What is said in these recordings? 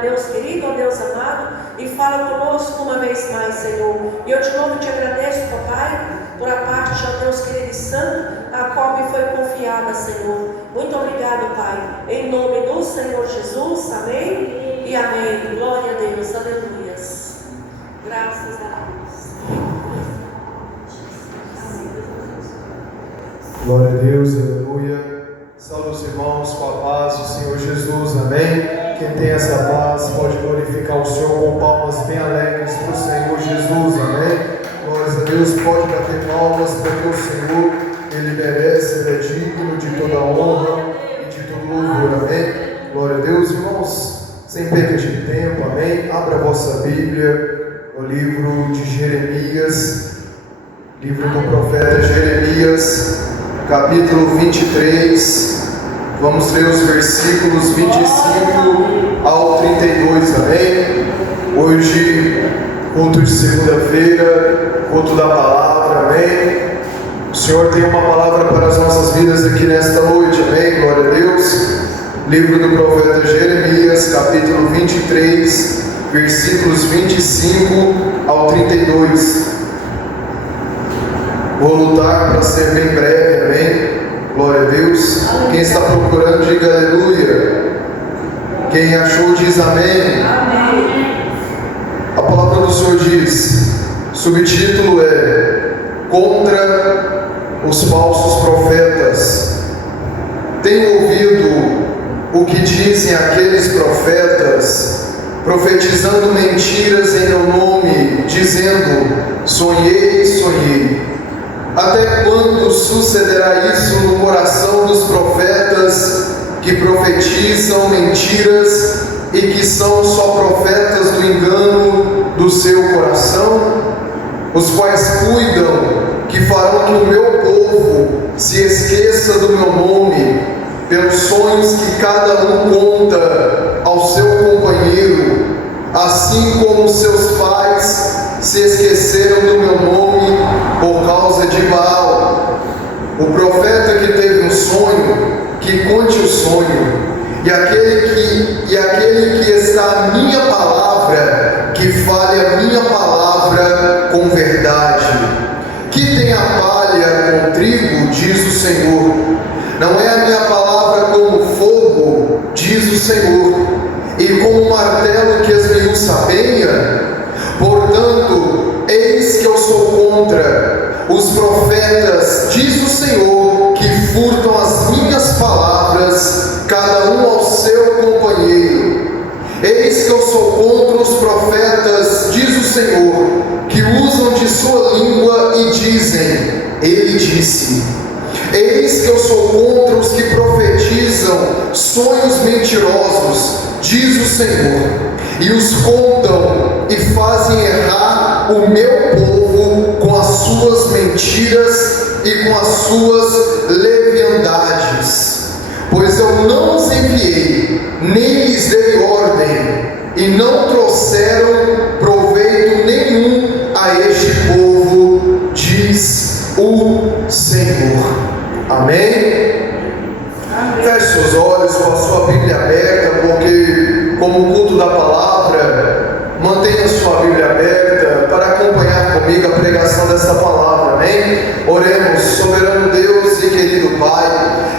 Deus querido, ó Deus amado, e fala conosco uma vez mais, Senhor. E eu de novo te agradeço, Pai, por a parte, ó Deus querido e santo, a qual me foi confiada, Senhor. Muito obrigado, Pai, em nome do Senhor Jesus, amém e amém. Glória a Deus, aleluia. Graças a Deus. Glória a Deus, aleluia. Salve os irmãos com a paz do Senhor Jesus, amém. Quem tem essa paz pode glorificar o Senhor com palmas bem alegres para o Senhor Jesus, amém. Glória a Deus, pode bater palmas porque o Senhor, Ele merece, Ele é digno de toda honra e de todo louvor, amém. Glória a Deus, irmãos, sem perda de tempo, amém. Abra a vossa Bíblia no livro de Jeremias, livro do profeta Jeremias, capítulo 23. Vamos ler os versículos 25 ao 32, amém? Hoje, culto de segunda-feira, culto da palavra, amém? O Senhor tem uma palavra para as nossas vidas aqui nesta noite, amém? Glória a Deus. Livro do profeta Jeremias, capítulo 23, versículos 25 ao 32. Vou lutar para ser bem breve, amém? Glória a Deus. Quem está procurando, diga aleluia. Quem achou, diz amém. Amém. A palavra do Senhor diz, subtítulo é Contra os falsos profetas. Tenho ouvido o que dizem aqueles profetas, profetizando mentiras em meu nome, dizendo, sonhei, sonhei. Até quando sucederá isso no coração dos profetas que profetizam mentiras e que são só profetas do engano do seu coração? Os quais cuidam que farão que o meu povo se esqueça do meu nome, pelos sonhos que cada um conta ao seu companheiro, assim como seus pais se esqueceram do meu nome por causa de Baal. O profeta que teve um sonho, que conte o sonho, e aquele que está a minha palavra, que fale a minha palavra com verdade. Que tem a palha com trigo, diz o Senhor. Não é a minha palavra como fogo, diz o Senhor, e como um martelo que esmiuça a penha? Portanto, eis que eu sou contra os profetas, diz o Senhor, que furtam as minhas palavras, cada um ao seu companheiro. Eis que eu sou contra os profetas, diz o Senhor, que usam de sua língua e dizem, ele disse. Eis que eu sou contra os que profetizam sonhos mentirosos, diz o Senhor, e os contam e fazem errar o meu povo com as suas mentiras e com as suas leviandades. Pois eu não os enviei, nem lhes dei ordem, e não trouxeram proveito nenhum a este povo, diz o Senhor. Amém? Feche seus olhos com a sua Bíblia aberta, porque como culto da palavra, mantenha sua Bíblia aberta para acompanhar comigo a pregação dessa palavra, amém? Oremos. Soberano Deus e querido Pai,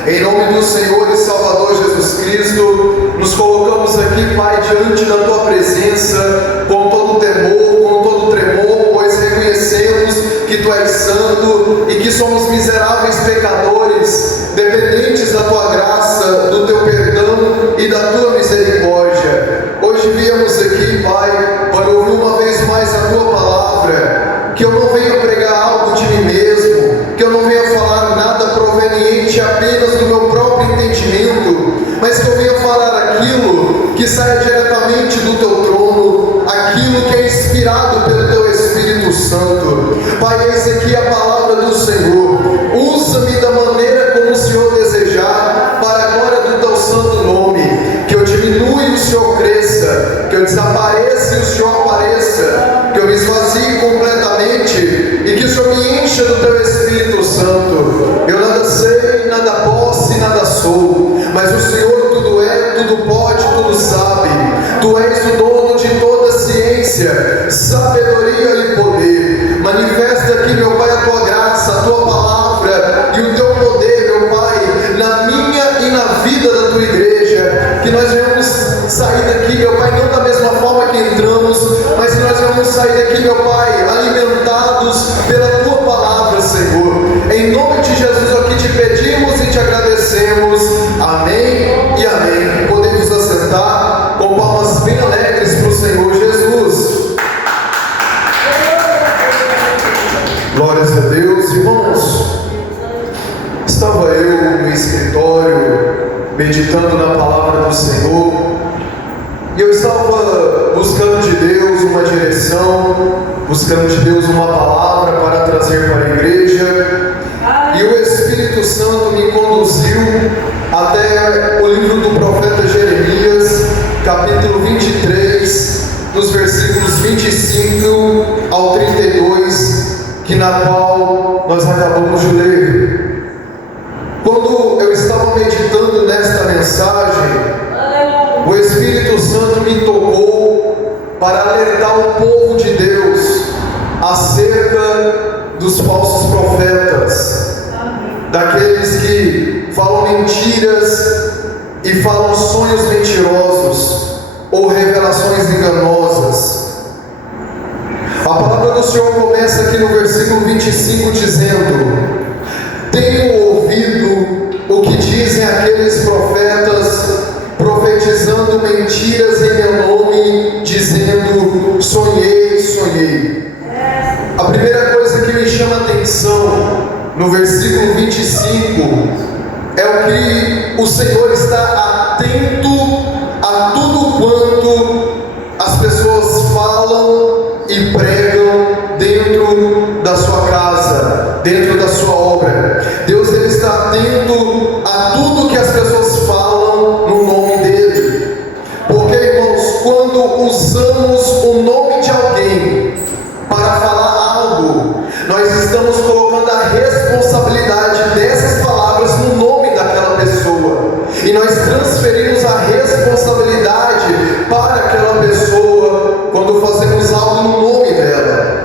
em nome do Senhor e Salvador Jesus Cristo, nos colocamos aqui, Pai, diante da Tua presença, com todo temor, com todo tremor, pois reconhecemos que Tu és santo e que somos miseráveis pecadores, dependentes da Tua graça, do Teu perdão e da Tua misericórdia. Hoje viemos aqui, Pai, para ouvir uma vez mais a Tua palavra, que eu não venha pregar algo de mim mesmo, que eu não venha falar nada proveniente apenas do meu próprio entendimento, mas que eu venha falar aquilo que sai diretamente do Teu trono, aquilo que é inspirado pelo Teu Espírito Santo. Pai, eis aqui a palavra do Senhor. Usa-me da maneira como o Senhor desejar, para a glória do Teu santo nome. Que eu diminua e o Senhor cresça, que eu desapareça e o Senhor apareça, que eu me esvazie completamente e que o Senhor me encha do Teu Espírito Santo. Eu nada sei, nada posso e nada sou, mas o Senhor tudo é, tudo pode, tudo sabe. Tu ciência, sabedoria e poder. Manifesta aqui, meu Pai, a tua graça, a tua palavra e o teu poder, meu Pai, na minha e na vida da tua igreja. Que nós venhamos sair daqui, meu Pai, não da mesma forma que entramos, mas que nós venhamos sair daqui, meu Pai, alimentados pela tua palavra, Senhor. Em nome de Jesus, aqui te pedimos e te agradecemos. Amém e amém. Podemos assentar com palmas bem alegres para o Senhor Jesus. Glórias a Deus, irmãos. Estava eu no escritório meditando na palavra do Senhor e eu estava buscando de Deus uma direção, buscando de Deus uma palavra para trazer para a igreja, e o Espírito Santo me conduziu até o livro do profeta Jeremias, capítulo 23, dos versículos 25 ao 32, na qual nós acabamos de ler. Quando eu estava meditando nesta mensagem, o Espírito Santo me tocou para alertar o povo de Deus acerca dos falsos profetas, daqueles que falam mentiras e falam sonhos mentirosos ou revelações enganosas. A palavra do Senhor começa aqui no versículo 25 dizendo: tenho ouvido o que dizem aqueles profetas, profetizando mentiras em meu nome, dizendo: sonhei, sonhei. A primeira coisa que me chama a atenção no versículo 25 é o que o Senhor está atento a tudo quanto as pessoas falam e pregam dentro da sua casa, dentro da sua obra. Deus, ele está atento a tudo que as pessoas falam no nome dele. Porque, irmãos, quando usamos o nome de alguém para falar algo, nós estamos colocando a responsabilidade dessas palavras no nome daquela pessoa, e nós transferimos a responsabilidade para aquela pessoa quando fazemos algo no nome dela.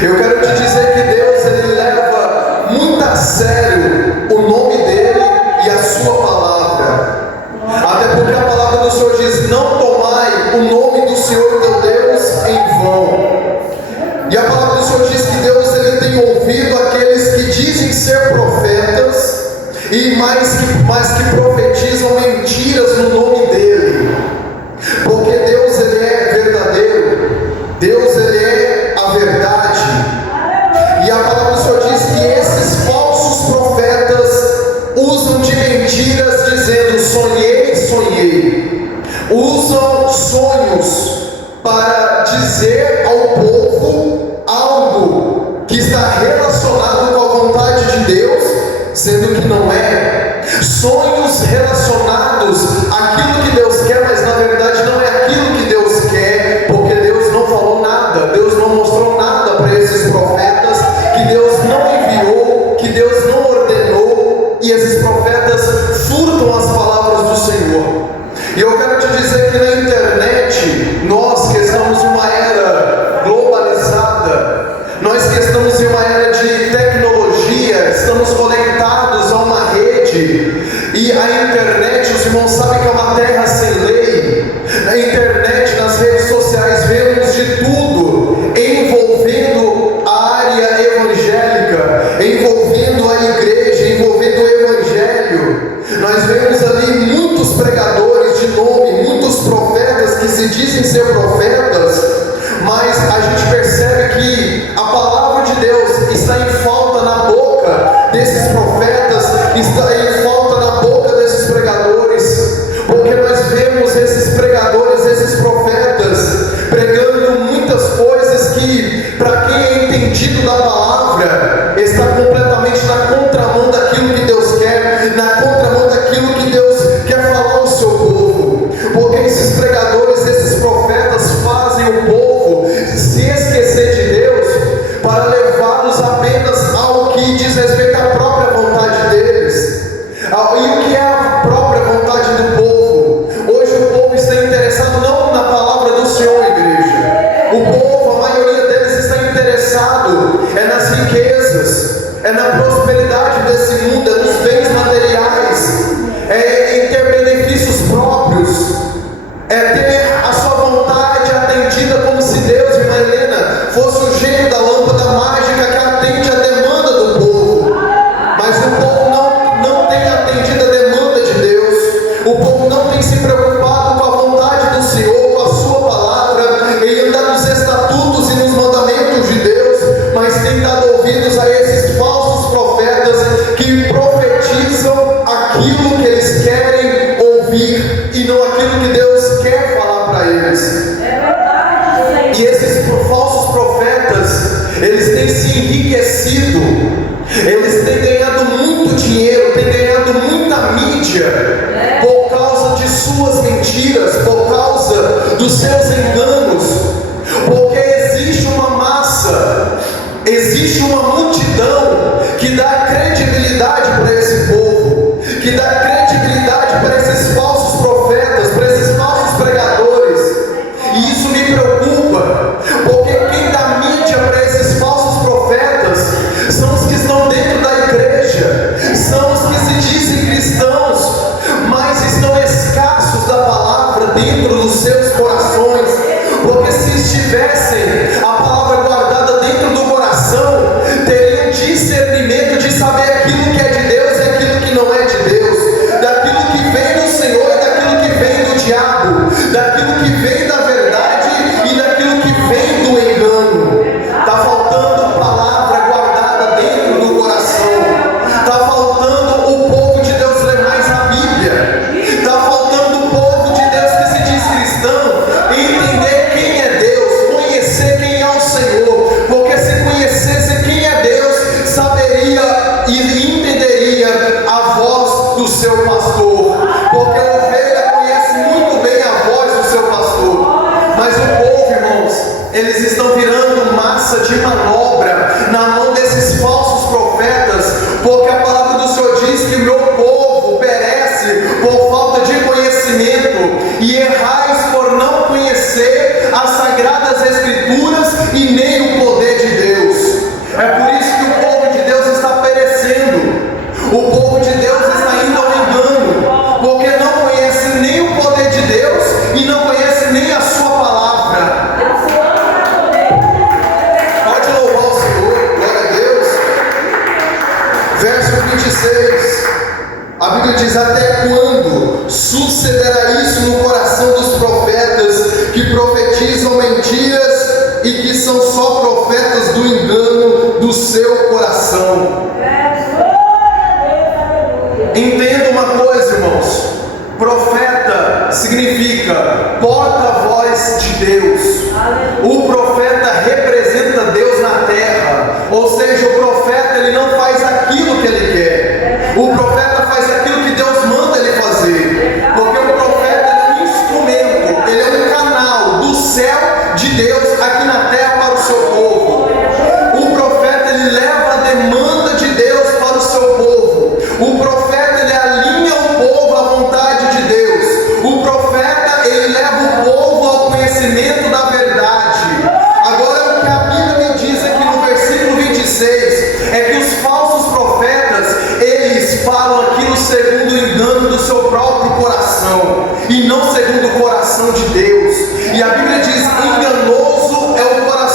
Eu quero te dizer que Deus, ele leva muito a sério o nome dele e a sua palavra, até porque a palavra do Senhor diz: não tomai o nome do Senhor teu Deus em vão. E a palavra do Senhor diz que Deus, ele tem ouvido aqueles que dizem ser profetas e mais que profetizam mentiras no nome dele. Porque Deus, ele é verdadeiro, Deus, ele é a verdade. E a palavra do Senhor diz que esses falsos profetas usam de mentiras dizendo: sonhei, sonhei. Usam sonhos para dizer ao povo algo que está relacionado com a vontade de Deus, sendo que não é. Sonhos relacionados àquilo que Deus quer, mas na verdade não é aquilo que Deus quer, porque Deus não falou nada, Deus não mostrou nada para esses profetas, que Deus não enviou, que Deus não ordenou, e esses profetas furtam as palavras do Senhor. E eu quero te dizer que na internet, nós que estamos em uma era globalizada, nós que estamos em uma era de tecnologia, estamos conectados a uma rede, e a internet, os irmãos sabem que é uma terra sem lei. Na internet, nas redes sociais, vemos de tudo envolvendo a área evangélica, envolvendo a igreja, envolvendo o evangelho. Nós vemos ali muitos pregadores de nome, muitos profetas que se dizem ser profetas, mas a gente percebe que a palavra de Deus está em falta na boca desses profetas, está em falta na boca desses pregadores, porque nós vemos esses pregadores, esses profetas pregando muitas coisas que, para quem é entendido da palavra, está completamente na contramão daquilo que Deus quer, na contramão daquilo que Deus quer falar ao seu povo. Porque esses pregadores, esses profetas fazem o povo se esquecer de Deus para levá-los apenas ao que diz respeito à própria vontade deles. E o que é a própria vontade do povo? Hoje o povo está interessado não na palavra do Senhor, igreja. O povo materiais, em ter benefícios próprios, ter a sua vontade atendida, como se Deus, irmã Helena, fosse o gênio da lâmpada mágica que atende a demanda do povo. Mas o povo não tem atendido a demanda de Deus. O povo não tem se preocupado com a vontade do Senhor, com a sua palavra, em andar nos estatutos e nos mandamentos de Deus, mas tem dado ouvidos a esses falsos profetas que profetizam aquilo que eles querem ouvir e não aquilo que Deus quer falar para eles. E esses falsos profetas, eles têm se enriquecido, eles têm ganhado muito dinheiro, têm ganhado muita mídia por causa de suas mentiras, por causa dos seus enganos, porque existe uma massa, existe uma multidão que dá credibilidade para esse povo, que dá credibilidade para esses falsos profetas, para esses falsos pregadores. E isso me preocupa, porque quem dá mídia para esses falsos profetas são os que estão dentro da igreja, são os que se dizem cristãos, mas estão escassos da palavra dentro dos seus corações, porque se estivessem a palavra guardada dentro do coração, teriam discernimento de saber aquilo que é de Deus e aquilo que não é de Deus, daquilo que vem do Senhor e daquilo que vem do diabo, daquilo que vem da verdade e daquilo que vem do engano. Está faltando palavra guardada dentro do coração, está faltando o povo de Deus ler mais a Bíblia, está faltando o povo de Deus que se diz cristão entender quem é Deus, conhecer quem é o Senhor, porque se conhecesse quem é Deus, saberia e entenderia a voz do seu pastor, porque a ovelha conhece muito bem a voz do seu pastor. Mas o povo, irmãos, eles estão virando massa de manobra na mão desses falsos profetas, porque a palavra do Senhor diz que o meu povo perece por falta de conhecimento, e errais por não conhecer as sagradas escrituras e nem o poder de Deus. É por isso que o povo de Deus está perecendo, o povo de Deus está indo ao engano, porque não conhece nem o poder de Deus e não conhece nem a sua palavra. Pode louvar o Senhor, glória a Deus. Verso 26, a Bíblia diz: até quando sucederá isso no coração dos profetas que profetizam mentiras e que são só profetas do engano do seu coração? Entenda uma coisa, irmãos: profeta significa porta-voz de Deus. O profeta representa Deus na terra, ou seja, o profeta ele não faz aquilo que ele quer, o profeta faz aquilo que Deus manda ele fazer, porque o profeta ele é um instrumento, ele é um canal do céu de Deus aqui na terra para o seu povo. O profeta ele leva a demanda de Deus para o seu povo. O profeta ele alinha o povo à vontade de Deus. O profeta ele leva o povo ao conhecimento da verdade. Agora o que a Bíblia me diz aqui no versículo 26 é que os falsos profetas eles falam aquilo segundo o engano do seu próprio coração e não segundo o coração de Deus. E a Bíblia diz: enganoso é o coração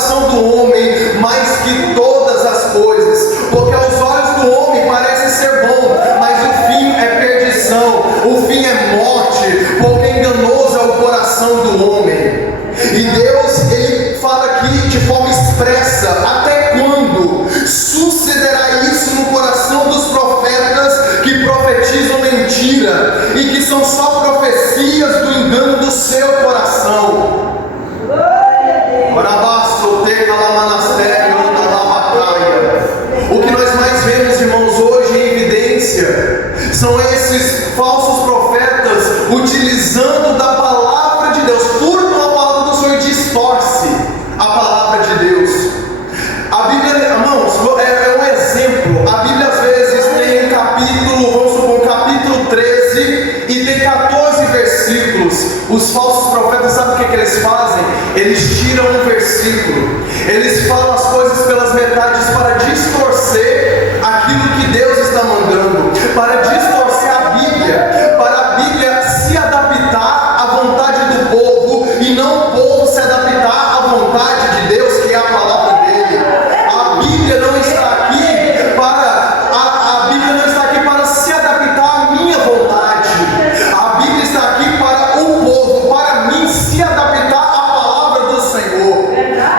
fazem? Eles tiram um versículo, eles falam as coisas pelas metades para distorcer aquilo que Deus está mandando, para distorcer a Bíblia, para a Bíblia se adaptar à vontade do povo e não o povo se adaptar à vontade de Deus, que é a palavra dele. A Bíblia não está aqui para se adaptar à minha vontade. A Bíblia está aqui para o povo, para mim se adaptar à palavra do Senhor.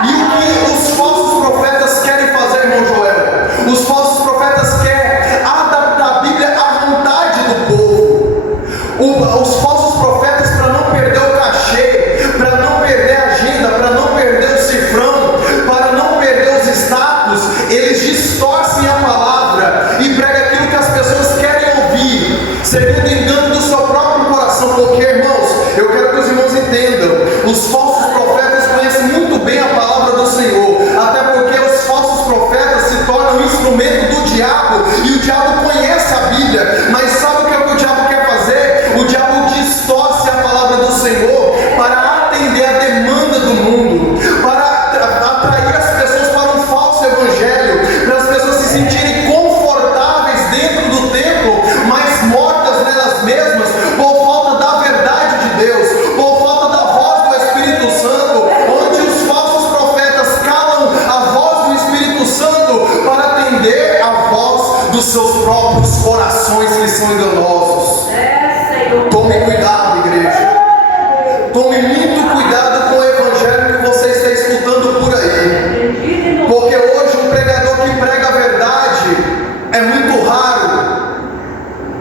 E o que os falsos profetas querem fazer, irmão Joel? Os falsos profetas querem adaptar a Bíblia à vontade do povo. Os falsos profetas, para não perder o cachê, para não perder a agenda, para não perder o cifrão, para não perder os status, eles distorcem a palavra e pregam aquilo que as pessoas querem ouvir, segundo o engano do seu próprio coração. Porque, irmãos, eu quero que os irmãos entendam, os falsos profetas conhecem muito bem a palavra do Senhor, até porque os falsos profetas se tornam instrumento do diabo, e o diabo conhece a Bíblia. Mas sabe o que o diabo quer fazer? O diabo distorce a palavra do Senhor para atender a demanda do mundo, para atrair as pessoas para um falso evangelho, para as pessoas se sentirem confortáveis dentro do templo, mas mortas nelas mesmas, por falta da verdade de Deus, por falta da voz do Espírito Santo, onde os falsos profetas calam a voz do Espírito Santo para atender a voz dos seus próprios corações, que são enganosos. Tome cuidado, igreja. Tome muito cuidado com o evangelho que você está escutando por aí, porque hoje um pregador que prega a verdade é muito raro.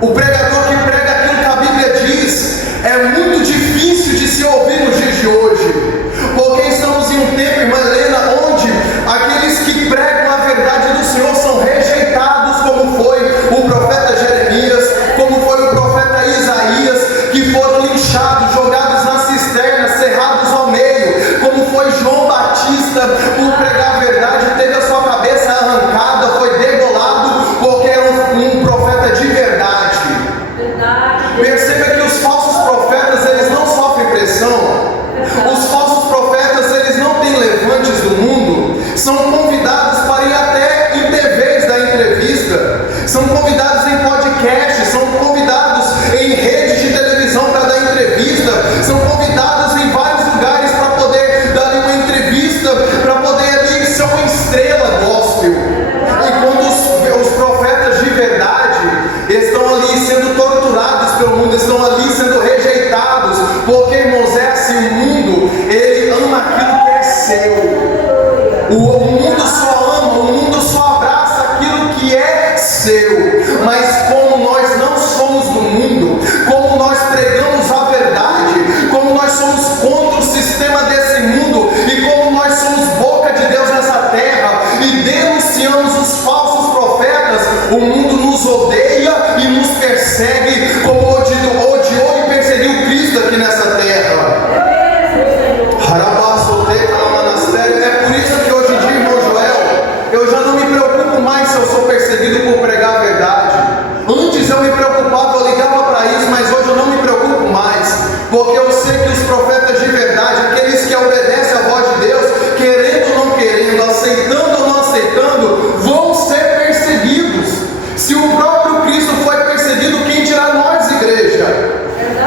O pregador que prega aquilo que a Bíblia diz é muito difícil de se ouvir nos dias de hoje, porque estamos em um tempo, irmã Helena, onde aqueles que pregam a verdade do Senhor são rejeitados, como foi o profeta Jeremias, como foi o profeta Isaías, que foram linchados, jogados na cisterna, cerrados ao meio, como foi João Batista, por pregar a verdade, teve a sua cabeça arrancada, foi degolado, porque era um profeta de verdade. Perceba que os falsos profetas, eles não sofrem pressão. Os falsos profetas, eles não têm levantes do mundo, são convidados para ir até em TVs da entrevista, são convidados em podcast, são convidados em redes de televisão para dar entrevista, são convidados em vários lugares para poder dar uma entrevista, para poder ali ser uma estrela gospel, enquanto os profetas de verdade estão ali sendo torturados pelo mundo, estão ali sendo rejeitados, porque, irmãos, é assim, o mundo, ele ama aquilo que é seu. O mundo só ama, o mundo só abraça aquilo que é seu. Mas como nós não somos do mundo, como nós pregamos a verdade, como nós somos contra o sistema desse mundo, e como nós somos boca de Deus nessa terra, e denunciamos os falsos profetas, o mundo nos odeia e nos persegue, como odiou e perseguiu Cristo aqui nessa terra. É por isso que hoje em dia, irmão Joel, eu já não me preocupo mais se eu sou perseguido por pregar a verdade. Antes eu me preocupava, eu ligava para isso, mas hoje eu não me preocupo mais, porque eu sei que os profetas de verdade, aqueles que obedecem à voz de Deus, querendo ou não querendo, aceitando ou não aceitando, vão ser perseguidos. Se o próprio Cristo foi perseguido, quem dirá nós, igreja?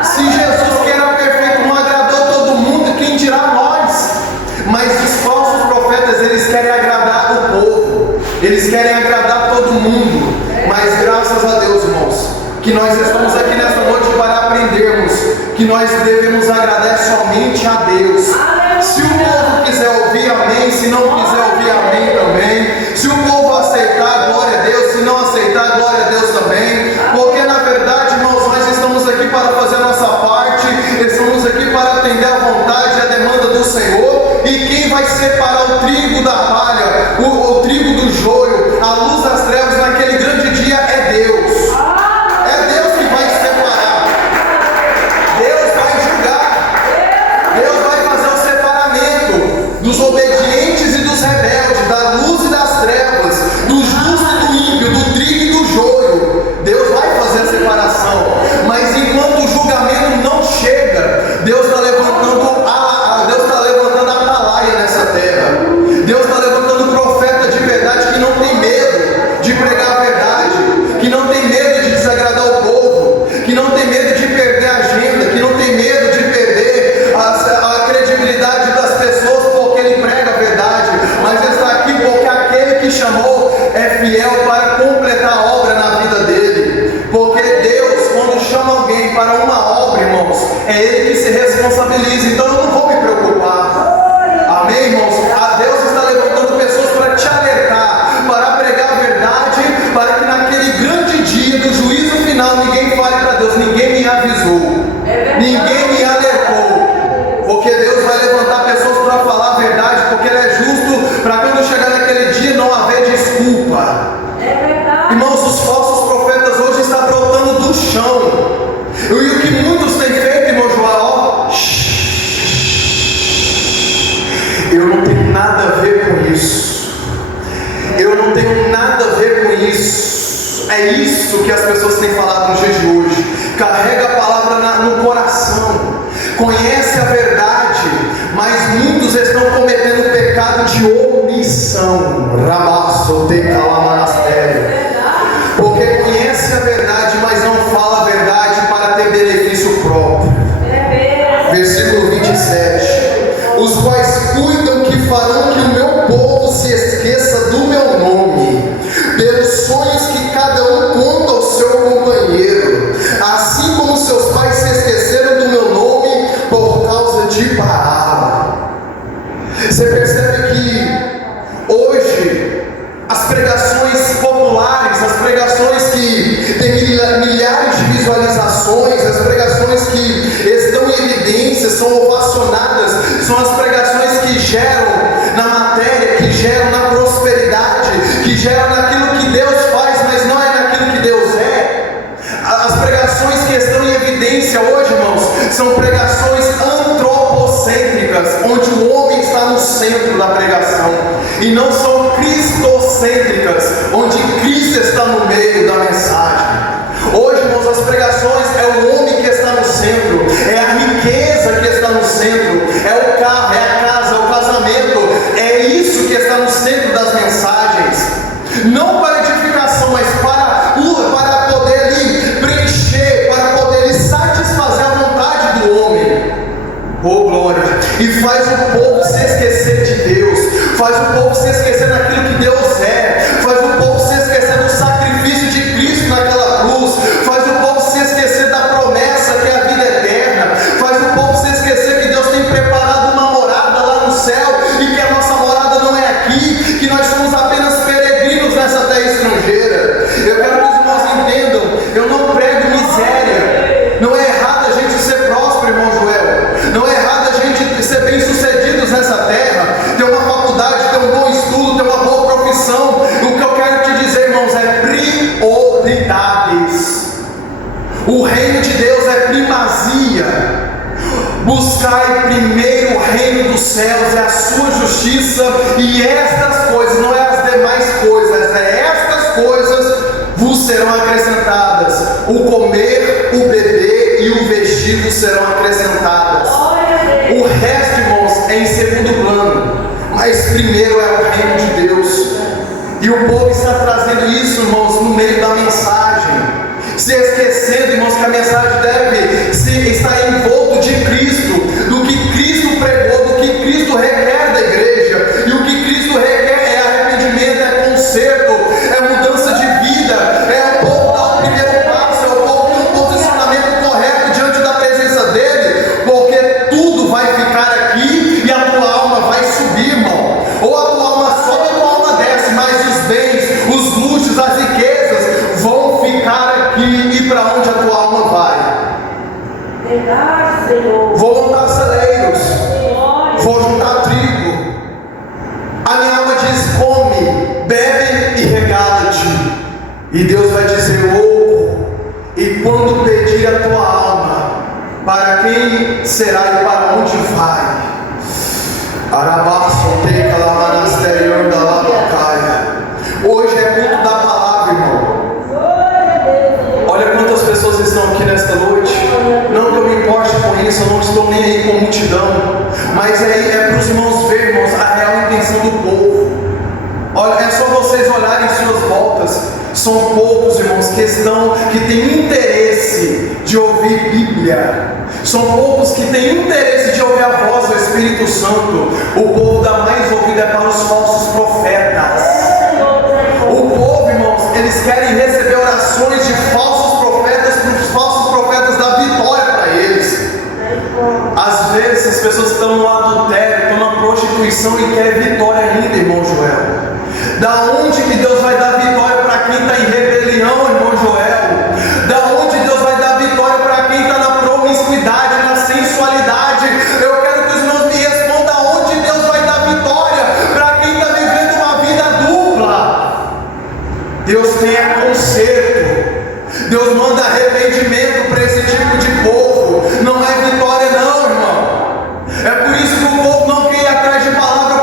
Se Jesus, que era perfeito, não agradou todo mundo, quem dirá nós? Mas os falsos profetas, eles querem agradar o povo, eles querem agradar todo mundo. Mas graças a Deus, irmãos, que nós estamos aqui nesta noite para aprendermos que nós devemos agradar somente a Deus. Se o povo quiser ouvir, amém. Se não quiser ouvir, amém também. Se o povo aceitar, glória a Deus. Se não aceitar, glória a Deus também. Porque na verdade, irmãos, nós estamos aqui para fazer a nossa parte, estamos aqui para atender a vontade e a demanda do Senhor. E quem vai separar o trigo da palha, o trigo do joio, a luz das trevas naquele grande dia é Deus. É Deus que vai separar. Deus vai julgar. Deus vai fazer o separamento dos obedientes e dos rebeldes, da luz e das trevas, do justo e do ímpio, do trigo e do joio. Deus vai fazer a separação. Mas enquanto o julgamento não chega, Deus está levantando Eu não tenho nada a ver com isso. Eu não tenho nada a ver com isso. É isso que as pessoas têm falado nos dias de hoje. Carrega a palavra no coração, conhece a verdade, mas muitos estão cometendo o pecado de omissão. Porque conhece a verdade, mas não fala a verdade para ter benefício próprio. Versículo 27. Os quais cuidam que farão que o meu povo se esqueça do meu nome, pelos sonhos que cada um conta ao seu companheiro, assim como seus pais se esqueceram do meu nome por causa de Baal. Você percebe que hoje as pregações populares, as pregações que têm milhares de visualizações, as pregações que estão em evidência, são ovacionadas, são as pregações que geram na matéria, que geram na prosperidade, que geram naquilo que Deus faz, mas não é naquilo que Deus é. As pregações que estão em evidência hoje, irmãos, são pregações antropocêntricas, onde o homem está no centro da pregação, e não são cristocêntricas, onde Cristo está no meio da mensagem. Hoje, irmãos, as pregações é o homem que está no centro, é a riqueza que está no centro, é o carro, é a casa, é o casamento, é isso que está no centro das mensagens, não para edificação, mas para poder ali preencher, para poder satisfazer a vontade do homem. Oh glória! E faz o povo se esquecer de Deus, faz o povo se esquecer daquilo que Deus é, faz o povo se esquecer do sacrifício de Cristo naquela cruz, faz o povo se esquecer da promessa que é a vida eterna, faz o povo se esquecer que Deus tem preparado uma morada lá no céu, e que a nossa morada não é aqui, que nós somos apenas peregrinos nessa terra estrangeira. Eu quero que os irmãos entendam, eu não prego miséria. Não é errado a gente ser próspero, irmão Joel, não é errado a gente ser bem sucedidos nessa terra, ter uma faculdade, ter um bom estudo, ter uma boa profissão. O que eu quero te dizer, irmãos, é prioridades. O reino de Deus é primazia. Buscai primeiro o reino dos céus e a sua justiça, e estas coisas, não é as demais coisas, é estas coisas vos serão acrescentadas. O comer, o beber e o vestir vos serão acrescentadas. O resto, irmãos, é em segundo plano, mas primeiro é o reino de Deus. E o povo está trazendo isso, irmãos, no meio da mensagem, se esquecendo, irmãos, que a mensagem deve estar envolto de Cristo, do que Cristo pregou, do que Cristo requer da igreja. E o que Cristo requer é arrependimento, é conserto, é mudança de vida, é o povo dar o primeiro passo, é o povo ter um posicionamento correto diante da presença dele, porque tudo vai ficar aqui e a tua alma vai subir, irmão. Ou a tua alma sobe ou a tua alma desce, mas os bens, os luxos, as riquezas vão ficar aqui. E para onde a tua alma vai? Vou montar celeiros, vou juntar trigo. A minha alma diz: come, bebe e regala-te. E Deus vai dizer: louco, e quando pedir a tua alma, para quem será e para onde vai? Hoje é culto da palavra, irmão. Olha quantas pessoas estão aqui nesta noite. Não que eu me importe com isso, eu não estou nem aí com multidão, mas é para os irmãos ver, irmãos, a real intenção do povo. Olha, é só vocês olharem suas voltas. São poucos, irmãos, que têm interesse de ouvir Bíblia. São poucos que têm interesse de ouvir a voz do Espírito Santo. O povo dá mais ouvido é para os falsos profetas. O povo, irmãos, eles querem receber orações de falsos profetas, para os falsos profetas dar vitória para eles. Às vezes as pessoas estão no adultério, estão na prostituição e querem vitória ainda, irmão Joel. Da onde que Deus vai dar vitória para quem está em rebelião, irmão Joel? Da onde Deus vai dar vitória para quem está na promiscuidade, na sensualidade? Eu quero que os irmãos me respondam: aonde Deus vai dar vitória para quem está vivendo uma vida dupla? Deus tem conserto, Deus manda arrependimento para esse tipo de povo. Não é vitória não, irmão. É por isso que o povo não quer ir atrás de palavra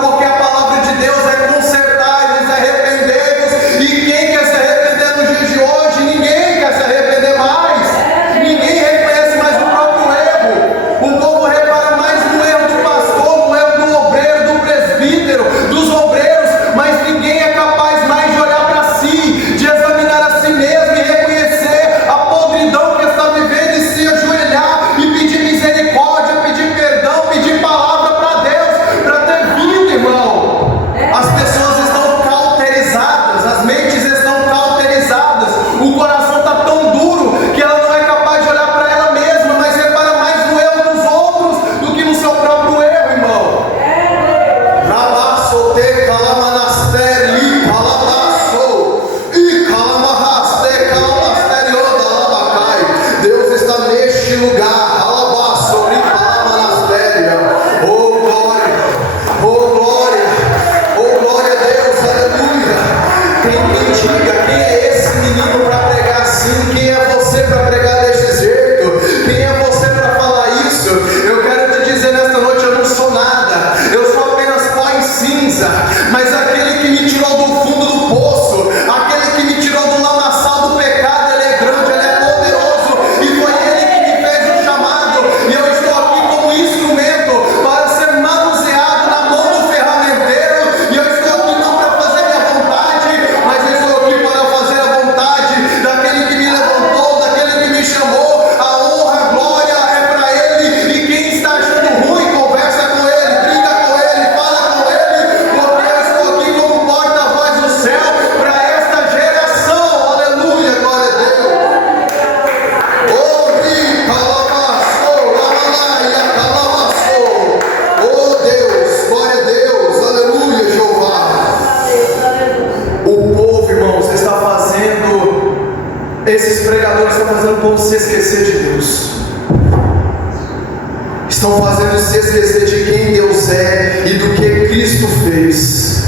se esquecer de Deus. Estão fazendo se esquecer de quem Deus é e do que Cristo fez.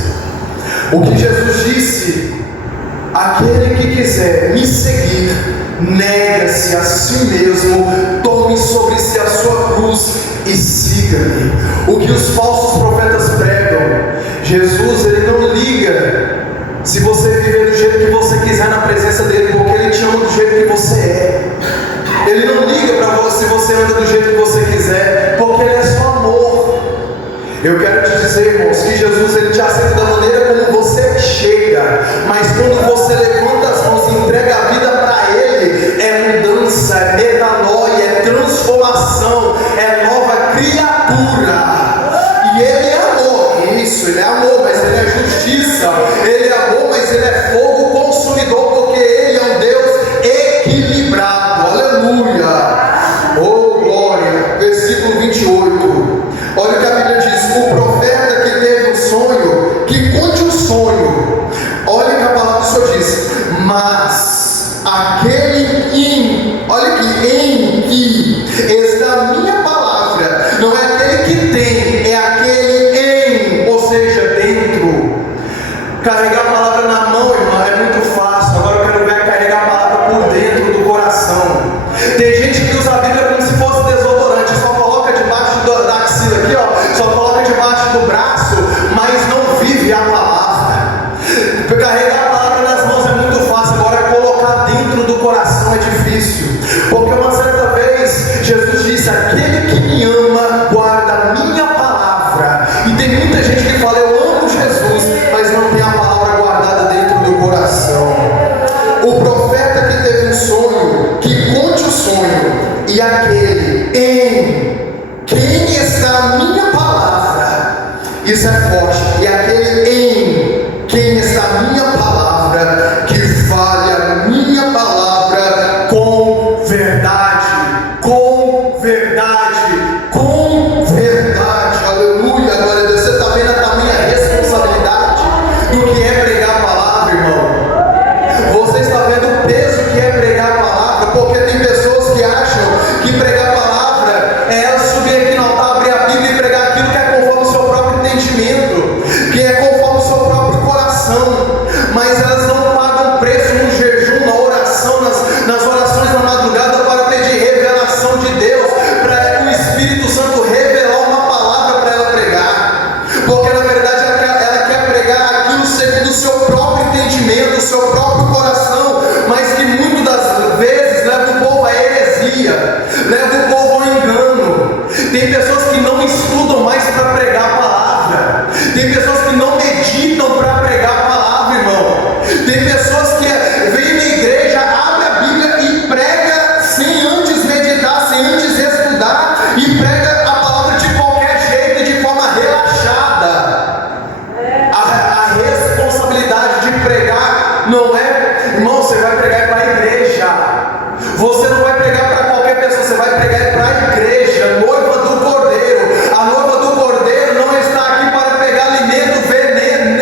O que Jesus disse: aquele que quiser me seguir, nega-se a si mesmo, tome sobre si a sua cruz e siga-me. O que os falsos profetas pregam, Jesus, ele não liga se você viver do jeito que você quiser na presença dele, porque ele te ama do jeito que você é. Ele não liga para você se você anda do jeito que você quiser, porque ele é só amor. Eu quero te dizer, irmãos, que Jesus, ele te aceita da maneira como você chega, mas quando você levanta as mãos e entrega a vida para ele, é mudança, é metanoia, é transformação, é nova criatura. E ele é amor, isso, ele é amor, mas ele é justiça. Ele é amor, mas ele é fogo consumidor, porque ele é um Deus equilibrado. Aleluia. Oh, glória. Versículo 28. Olha o que a Bíblia diz: o profeta que teve um sonho, que conte o sonho. Olha o que a palavra do Senhor diz: mas aquele olha aqui, em que está a minha palavra, não é aquele que tem, é aquele em, ou seja, dentro. Carregar a palavra na mão, irmão, é muito fácil. Agora eu quero ver carregar a palavra por dentro do coração. Tem gente que usa a Bíblia como se fosse desodorante, só coloca debaixo da axila aqui, ó, só coloca debaixo do braço, mas não vive a palavra. Carregar a palavra nas mãos é muito fácil, agora colocar dentro do coração é difícil. Porque uma certa vez Jesus disse: aquele que me ama guarda a minha palavra. E tem muita gente que fala: eu amo Jesus, mas não tem a palavra guardada dentro do coração. O profeta que teve um sonho, que conte o sonho, e aquele em quem está a minha palavra, isso é forte, e aquele em quem está a minha palavra, que fale a minha palavra com verdade, com verdade, com verdade. Aleluia, glória a Deus. Você está vendo a tamanha responsabilidade do que é pregar a palavra, irmão? Você está vendo o peso que é pregar a palavra? Porque tem pessoas que acham que pregar a palavra é ela subir aqui no altar, abrir a Bíblia e pregar aquilo que é conforme o seu próprio entendimento, que é conforme o seu próprio coração, mas elas não pagam preço no jejum, na oração, nas orações da madrugada, para pedir revelação de Deus, para o Espírito Santo revelar uma palavra para ela pregar, porque na verdade ela quer pregar aquilo segundo o seu próprio entendimento, o seu próprio coração, mas que muitas das vezes leva o povo à heresia, leva o povo ao engano. Tem pessoas que não estudam mais para pregar a palavra, tem pessoas que não meditam para pregar a palavra, irmão. Tem pessoas que vêm na igreja, abre a Bíblia e prega sem antes meditar, sem antes estudar, e prega a palavra de qualquer jeito, de forma relaxada. A responsabilidade de pregar não é, irmão, você vai pregar para a igreja. Você não vai pregar para qualquer pessoa, você vai pregar para a igreja, noiva do Cordeiro. A noiva do Cordeiro não está aqui para pegar alimento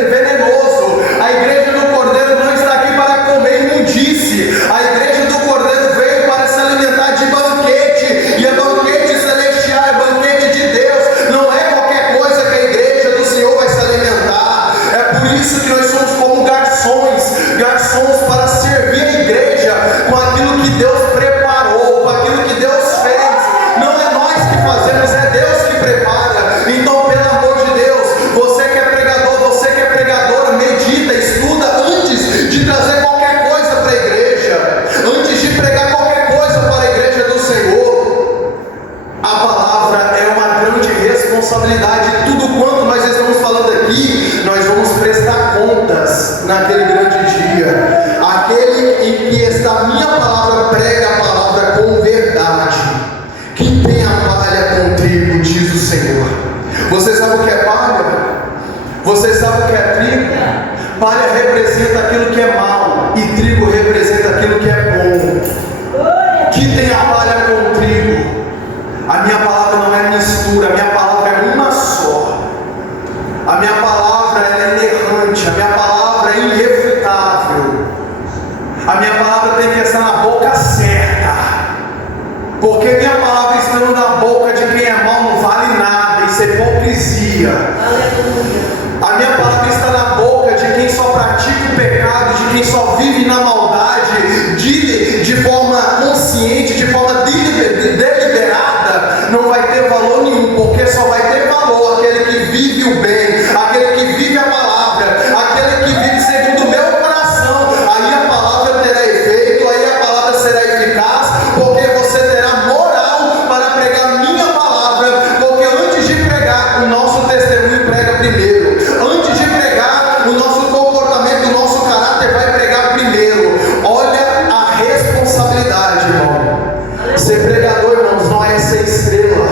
venenoso. A igreja do Cordeiro não está aqui para comer imundície. A igreja do Cordeiro veio para se alimentar de banquete, e é banquete celestial, é banquete de Deus. Não é qualquer coisa que a igreja do Senhor vai se alimentar. É por isso que nós somos como garçons para servir a igreja com aquilo que Deus preparou, com aquilo que Deus fez. Não é nós que fazemos, é Deus que prepara. Então, pelo amor de Deus, você que é pregador, você que é pregadora, medita, estuda antes de trazer qualquer coisa para a igreja, antes de pregar qualquer coisa para a igreja do Senhor. A palavra é uma grande responsabilidade. Tudo quanto nós estamos falando aqui, nós vamos prestar contas naquele grande dia. Aquele em que está a minha palavra prega a palavra com verdade. Quem tem a palha com trigo, diz o Senhor. Você sabe o que é palha? Você sabe o que é trigo? Palha representa aquilo que é mal, e trigo representa aquilo que é bom. Que tem a palha com trigo? A minha palavra não é mistura, a minha palavra é uma só. A minha palavra é inerrante, a minha palavra é irrefutável. A minha palavra tem que estar na boca certa. hipocrisia. Aleluia. A minha palavra está na boca de quem só pratica o pecado, de quem só vive na maldade, de forma consciente, de forma deliberada. Não vai ter valor nenhum, porque só vai ter valor aquele que vive o bem, aquele que vive a palavra, aquele que vive segundo o meu coração. Aí a palavra terá efeito, aí a palavra será eficaz, porque você terá moral para pregar a minha palavra, porque antes de pregar, o nosso testemunho prega primeiro. Antes de pregar, o nosso comportamento, o nosso caráter vai pregar primeiro. Olha a responsabilidade, irmão. Ser pregador, irmãos, não é ser estrela.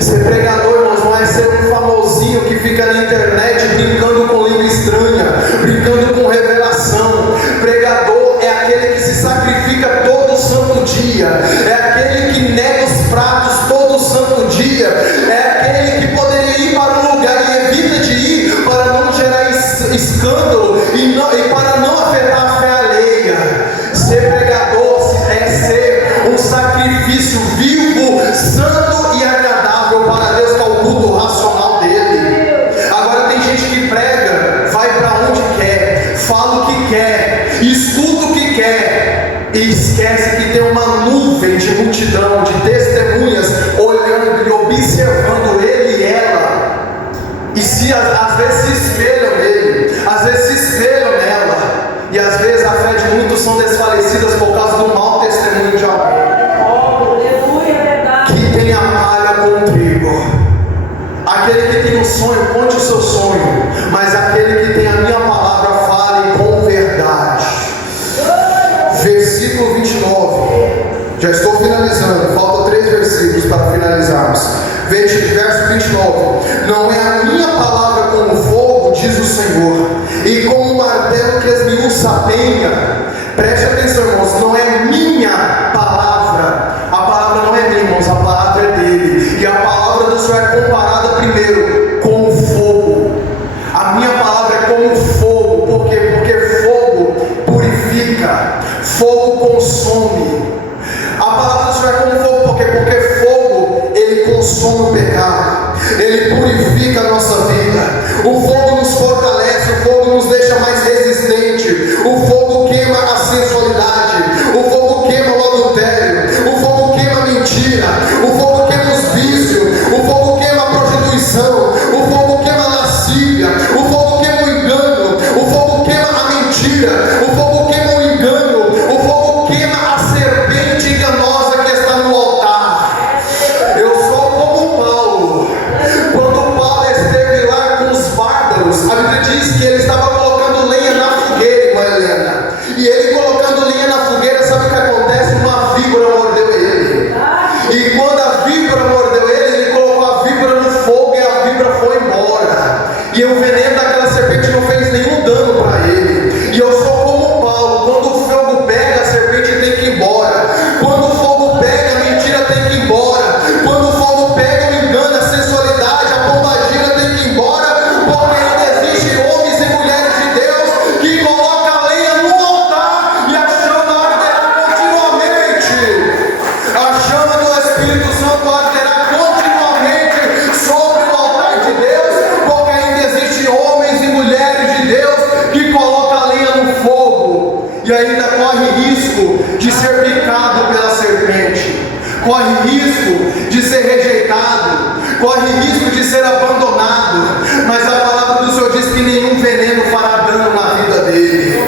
Ser pregador, irmãos, não é ser um famosinho que fica na internet brincando com língua estranha, brincando com revelação. Pregador é aquele que se sacrifica todo santo dia, é aquele que nega os pratos todo santo dia, é aquele que poderia ir para um lugar e evita de ir para não gerar escândalo e para não afetar a fé alheia. Ser pregador é ser um sacrifício vivo, santo e agradável para Deus, que é o culto racional dele. Agora tem gente que prega, vai para onde quer, fala o que quer, escuta o que quer e esquece que tem uma nuvem de multidão, de testemunhas olhando e observando ele e ela, e às vezes se espelham nele, às vezes se espelham nela, e às vezes a fé de muitos são desfalecidas por causa do mau testemunho de alguém. Que tem a palha com o trigo. Aquele que tem um sonho, conte o seu sonho, mas aquele que tem a minha palavra, fale com verdade. Versículo 29. Já estou finalizando, faltam 3 versículos para finalizarmos. Verso 29. Não é a minha palavra como fogo, diz o Senhor, e como um martelo que esmiuça a penha. Preste atenção, irmãos, não é minha palavra. A palavra não é minha, irmãos, a palavra é dele. E a palavra do Senhor é comparada primeiro com o fogo. A minha palavra é como fogo. Por quê? Porque fogo purifica, fogo consome. A palavra do Senhor é como fogo, por quê? Porque fogo, ele consome o pecado, ele purifica a nossa vida. O fogo nos fortalece, o fogo nos deixa mais resistente. O fogo queima a sensualidade, o fogo queima o adultério, o fogo queima a mentira, o fogo queima os vícios, o fogo queima a prostituição, o fogo queima a lascívia, o fogo queima o engano, o fogo queima a mentira, o fogo queima o engano, o fogo queima a serpente enganosa que está no altar. Eu sou como Paulo. Quando Paulo esteve lá com os bárbaros, a Bíblia diz que ele estava colocando lenha na fogueira, irmã Helena. E ele colocando lenha na fogueira, sabe o que acontece? Uma víbora mordeu ele. E quando a víbora mordeu ele, ele colocou a víbora no fogo e a víbora foi embora. E o veneno daquela serpente não fez nenhum dano para ele. E eu sou como Paulo. Quando o fogo pega, a serpente tem que ir embora. Quando o fogo pega, a mentira tem que ir embora. Quando o fogo pega, o engano, a sensualidade, a pombagira tem que ir embora. Porque ainda existem homens e mulheres de Deus que colocam a lenha no altar e a chama arderá continuamente. A chama do Espírito Santo arderá continuamente sobre o altar de Deus, porque ainda existem homens e mulheres de Deus que colocam a lenha no fogo e ainda corre risco de ser picado pela serpente, corre risco de ser rejeitado, corre risco de ser abandonado, mas a palavra do Senhor diz que nenhum veneno fará dano na vida dele.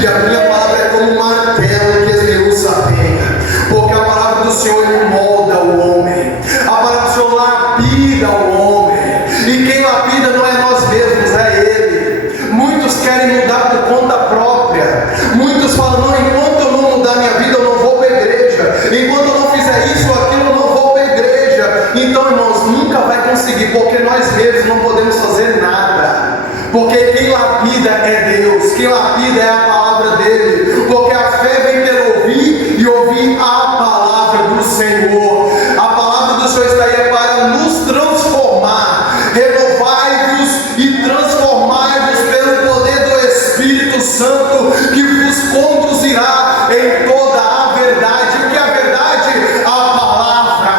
E a minha palavra é como um martelo que esmiuça a penha, porque a palavra do Senhor molda o homem, a palavra do Senhor lapida o homem, e quem lapida não é nós mesmos, é Ele. Muitos querem mudar por conta própria, muitos falam, não, enquanto eu não mudar minha vida eu não vou para a igreja, enquanto eu não fizer isso ou aquilo eu não vou para a igreja. Então, irmãos, nunca vai conseguir, porque nós mesmos não podemos fazer nada, porque quem lapida é Deus, quem lapida é a palavra dele, porque a fé vem pelo ouvir e ouvir a palavra do Senhor. A palavra do Senhor está aí para nos transformar. Renovai-vos e transformai-vos pelo poder do Espírito Santo, que vos conduzirá em toda a verdade. O que é a verdade? A palavra.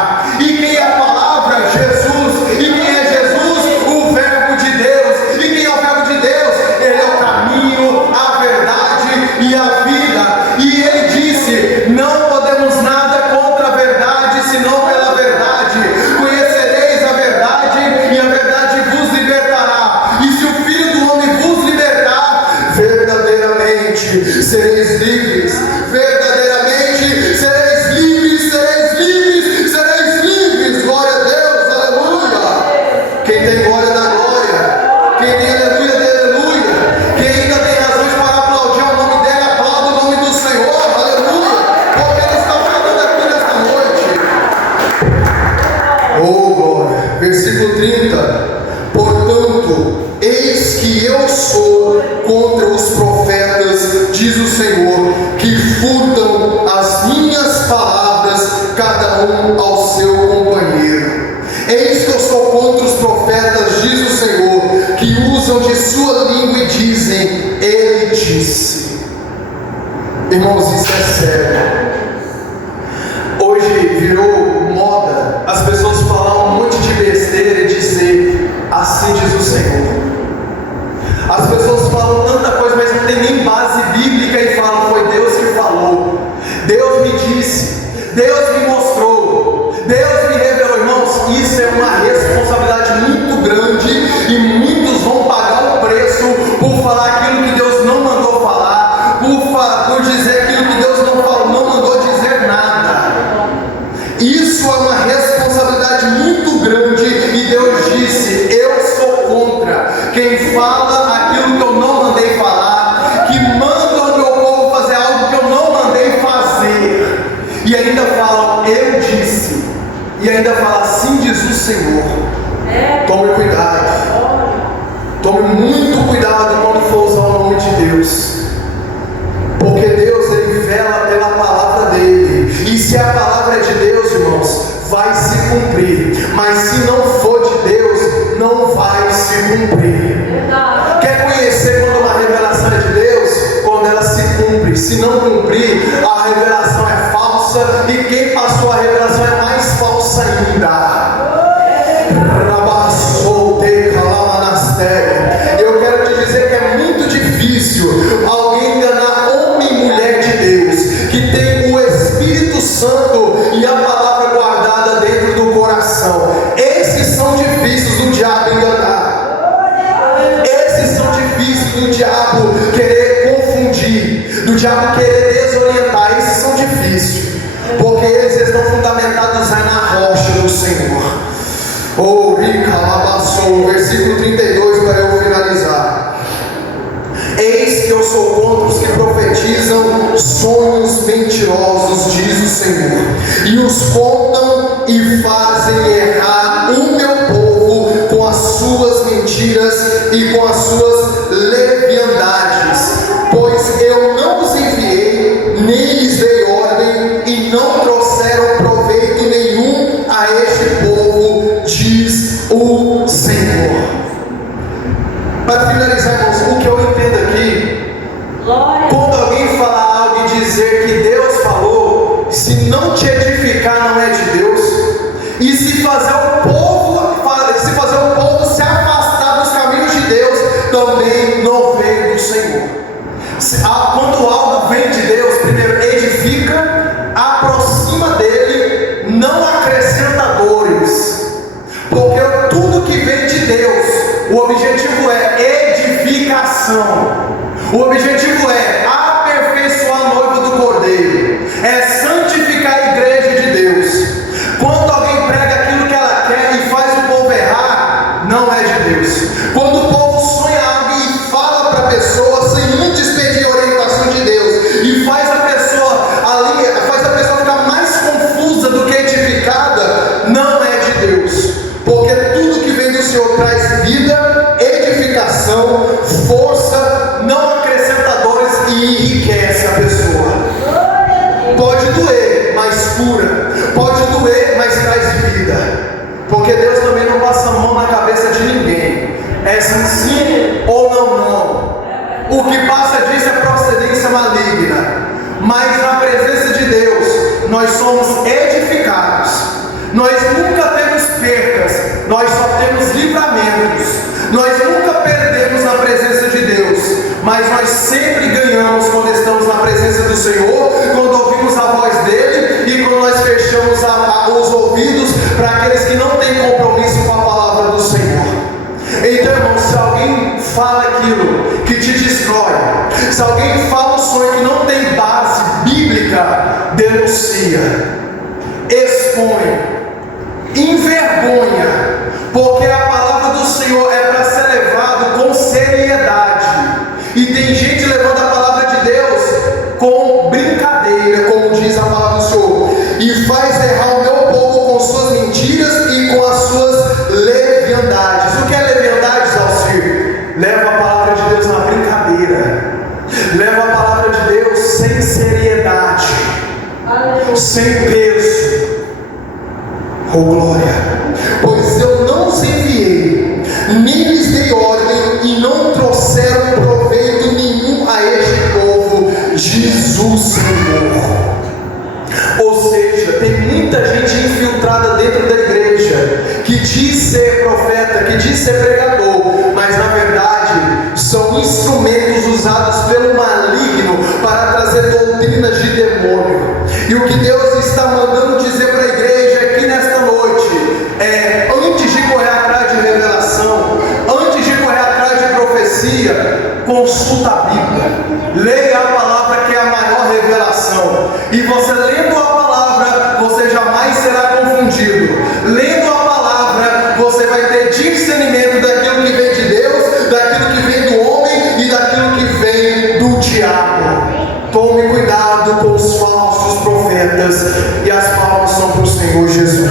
Oh, glória. Versículo 30. Portanto, eis que eu sou contra os profetas, diz o Senhor, que furtam as minhas palavras, cada um ao seu companheiro. Eis que eu sou contra os profetas, diz o Senhor, que usam de sua língua e dizem, ele disse. Irmãos, isso é sério. Hoje virou moda as pessoas falar um monte de besteira e dizer, assim diz o Senhor. As pessoas falam tanta coisa, mas não tem nem base bíblica e falam, foi Deus que falou, Deus me disse, Deus me mostrou, Deus me revelou. Irmãos, isso é uma responsabilidade muito grande e muitos vão pagar o preço por falar aquilo que Deus não mandou falar, por dizer aquilo que Deus não falou, não mandou dizer nada. Isso é uma responsabilidade muito grande e Deus disse, eu sou contra quem fala aquilo que eu não mandei falar, que manda o meu povo fazer algo que eu não mandei fazer, e ainda falam, eu disse, e ainda fala, assim diz o Senhor. Tome cuidado, tome muito cuidado quando for usar o nome de Deus, porque Deus, ele vela pela palavra dele, e se a palavra é de Deus, irmãos, vai se cumprir, mas se não for de Deus, não vai se cumprir. Quer conhecer quando uma revelação é de Deus? Quando ela se cumpre. Se não cumprir, a revelação é falsa, e quem passou a revelação é mais falsa ainda. Eu quero te dizer que é muito difícil alguém enganar homem e mulher de Deus, que tem o Espírito Santo e a palavra guardada dentro do coração. Esses são difíceis do diabo enganar. Esses são difíceis do diabo querer confundir, do diabo querer desorientar. Esses são difíceis, porque eles estão fundamentados na rocha do Senhor. Oh, rica, labassou, versículo 32 para eu finalizar. Eis que eu sou contra os que profetizam sonhos mentirosos, diz o Senhor, e os contam e fazem errar o meu povo com as suas mentiras e com as suas leviandades, pois eu não os enviei, nem lhes dei ordem, e não trouxeram proveito nenhum a este povo, diz o Senhor. Para finalizar, irmãos, o que eu entendo aqui, quando alguém falar algo e dizer que Deus falou, se não te edificar, não é de Deus, e se fazer o povo se afastar dos caminhos de Deus, também não veio do Senhor. Quando algo vem de Deus, primeiro edifica, aproxima dele, não acrescenta dores, porque tudo que vem de Deus, o objetivo é edificação, o objetivo é aperfeiçoar a noiva do Cordeiro, é santificar a igreja de Deus. Quando alguém prega aquilo que ela quer e faz o povo errar, não é de Deus. Quando o povo sonha algo e fala para a pessoa sem antes pedir orientação de Deus, e faz a pessoa ficar mais confusa do que edificada, não é de Deus, porque tudo que vem do Senhor traz vida, edificação, força, não acrescenta dores e enriquece a pessoa. Pode doer, mas cura. Pode doer, mas traz vida, porque Deus também não passa a mão na cabeça de ninguém. É sim ou não. O que passa disso é procedência maligna, mas na presença de Deus nós somos edificados. Nós nunca temos percas, nós só temos livramentos. Nós nunca perdemos na presença de Deus, mas nós sempre ganhamos quando estamos na presença do Senhor, quando ouvimos a voz dele e quando nós fechamos os ouvidos para aqueles que não têm compromisso com a palavra do Senhor. Então, irmão, se alguém fala aquilo que te destrói, se alguém fala um sonho que não tem base bíblica, denuncia, expõe, envergonha, porque a palavra do Senhor é para ser levado com seriedade, e tem gente levando a palavra de Deus com brincadeira, como diz a palavra do Senhor, e faz errar o meu povo com suas mentiras e com sem peso. Oh glória! Pois eu não os enviei, nem lhes dei ordem, e não trouxeram proveito nenhum a este povo, diz o Senhor. Ou seja, tem muita gente infiltrada dentro da igreja, que diz ser profeta, que diz ser pregador, mas na verdade são instrumentos usados pelo maligno para trazer doutrinas de demônio. E o que Deus está mandando dizer para a igreja aqui nesta noite é: antes de correr atrás de revelação, antes de correr atrás de profecia, consulta a Bíblia, leia a palavra, que é a maior revelação. E você lendo a palavra, você jamais será confundido. Lendo a palavra, você vai ter discernimento daquilo que vem de Deus, daquilo que vem do homem e daquilo que vem do diabo. Tome cuidado com os falsos profetas, e as palmas são para o Senhor Jesus.